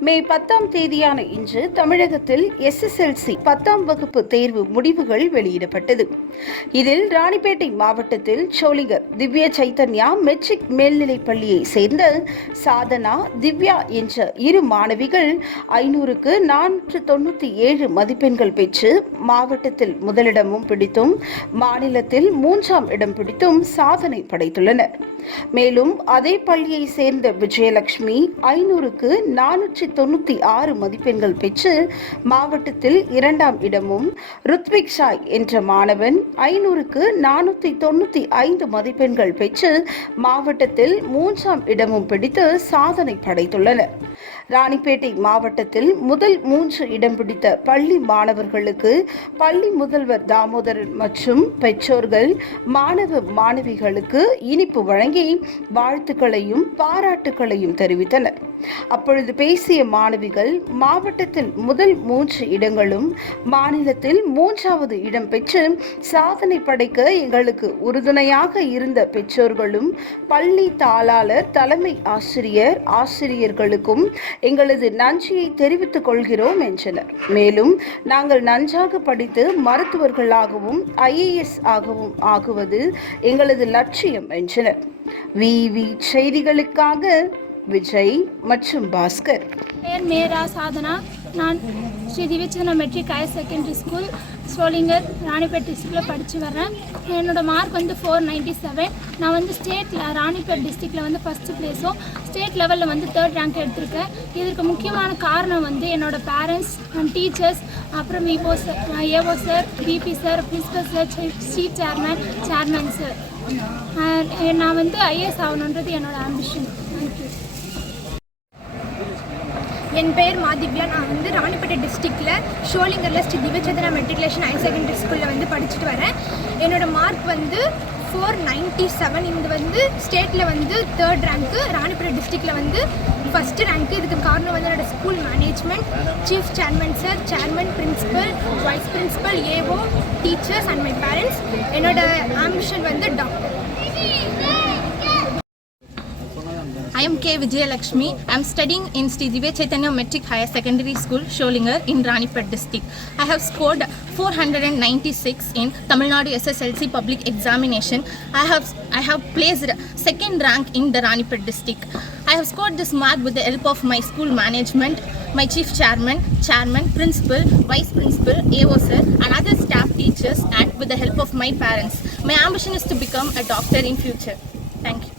மே பத்தாம் தேதியான இன்று தமிழகத்தில் எஸ்எஸ்எல்சி பத்தாம் வகுப்பு தேர்வு முடிவுகள் வெளியிடப்பட்டது. இதில் ராணிப்பேட்டை மாவட்டத்தில் சோளிகர் திவ்ய சைத்தன்யா மெட்ரிக் மேல்நிலைப் பள்ளியை சேர்ந்த சாதனா திவ்யா என்ற இரு மாணவிகள் ஐநூறுக்கு நானூற்று தொண்ணூற்றி ஏழு மதிப்பெண்கள் பெற்று மாவட்டத்தில் முதலிடமும் பிடித்தும் மாநிலத்தில் மூன்றாம் இடம் பிடித்தும் சாதனை படைத்துள்ளனர். மேலும் அதே பள்ளியை சேர்ந்த விஜயலட்சுமி ஐநூறுக்கு நானூற்று தொண்ணூற்றி ஆறு மதிப்பெண்கள் பெற்று மாவட்டத்தில் இரண்டாம் இடமும் ருத்விக் ஷாய் என்ற மாணவன் ஐநூறுக்கு நானூற்றி தொண்ணூற்றி ஐந்து மதிப்பெண்கள் பெற்று மாவட்டத்தில் மூன்றாம் இடமும் பிடித்து சாதனை படைத்துள்ளனர். ராணிப்பேட்டை மாவட்டத்தில் முதல் மூன்று இடம் பிடித்த பள்ளி மாணவர்களுக்கு பள்ளி முதல்வர் தாமோதரன் மற்றும் பெற்றோர்கள் மாணவ மாணவிகளுக்கு இனிப்பு வழங்கி வாழ்த்துக்களையும் பாராட்டுக்களையும் தெரிவித்தனர். அப்பொழுது பேசிய மாணவிகள் மாவட்டத்தில் முதல் மூன்று இடங்களும் மாநிலத்தில் மூன்றாவது இடம் பெற்று சாதனை படைக்க எங்களுக்கு உறுதுணையாக இருந்த பெற்றோர்களும் பள்ளி தாளாளர் தலைமை ஆசிரியர் ஆசிரியர்களுக்கும் எங்களது நன்றியை தெரிவித்துக் கொள்கிறோம் என்றனர். மேலும் நாங்கள் நன்றாக படித்து மருத்துவர்களாகவும் ஐஏஎஸ் ஆகவும் ஆகுவது எங்களது லட்சியம் என்றனர். விவி செய்திகளுக்காக விஜய் மற்றும் பாஸ்கர். பெயர் மேரா சாதனா. நான் Sri Divichandra matric higher secondary school Sholinghur Ranipet டிஸ்ட்ரிக்டில் படித்து வர்றேன். என்னோட மார்க் வந்து ஃபோர் நைன்ட்டி செவன் நான் வந்து ஸ்டேட்டில் ராணிப்பேட் டிஸ்ட்ரிக்டில் வந்து ஃபஸ்ட்டு ப்ளேஸும் ஸ்டேட் லெவலில் வந்து தேர்ட் ரேங்க் எடுத்திருக்கேன். இதற்கு முக்கியமான காரணம் வந்து என்னோட பேரண்ட்ஸ் அண்ட் டீச்சர்ஸ் அப்புறம் VO sir AO sir PP sir principal sir chief chairman chairman sir Eh, நான் வந்து ஐஏஎஸ் ஆகணுன்றது என்னோட ஆம்பிஷன் தேங்க்யூ என் பெயர் மாதிவ்யா. நான் வந்து ராணிப்பேட்டை டிஸ்ட்ரிக்டில் ஷோலிங்கரில் Sri Divyachandra matriculation higher secondary ஸ்கூலில் வந்து படிச்சுட்டு வரேன். என்னோடய மார்க் வந்து ஃபோர் நைன்ட்டி செவன் இது வந்து ஸ்டேட்டில் வந்து தேர்ட் ரேங்க்கு ராணிப்பேட்டை டிஸ்ட்ரிக்டில் வந்து ஃபஸ்ட்டு ரேங்க்கு இதுக்கு காரணம் வந்து என்னோடய school management chief chairman sir chairman principal vice principal AO teachers and my parents என்னோட ஆம்பிஷன் வந்து doctor I am K. Vijayalakshmi. I am studying in Sri Divya Chaitanya Metric Higher Secondary School, Sholingar in Ranipet district. I have scored 496 in Tamil Nadu SSLC public examination. I have I have placed second rank in the Ranipet district. I have scored this mark with the help of my school management, my chief chairman, chairman, principal, vice principal, AO and other staff teachers, and with the help of my parents. My ambition is to become a doctor in future. Thank you.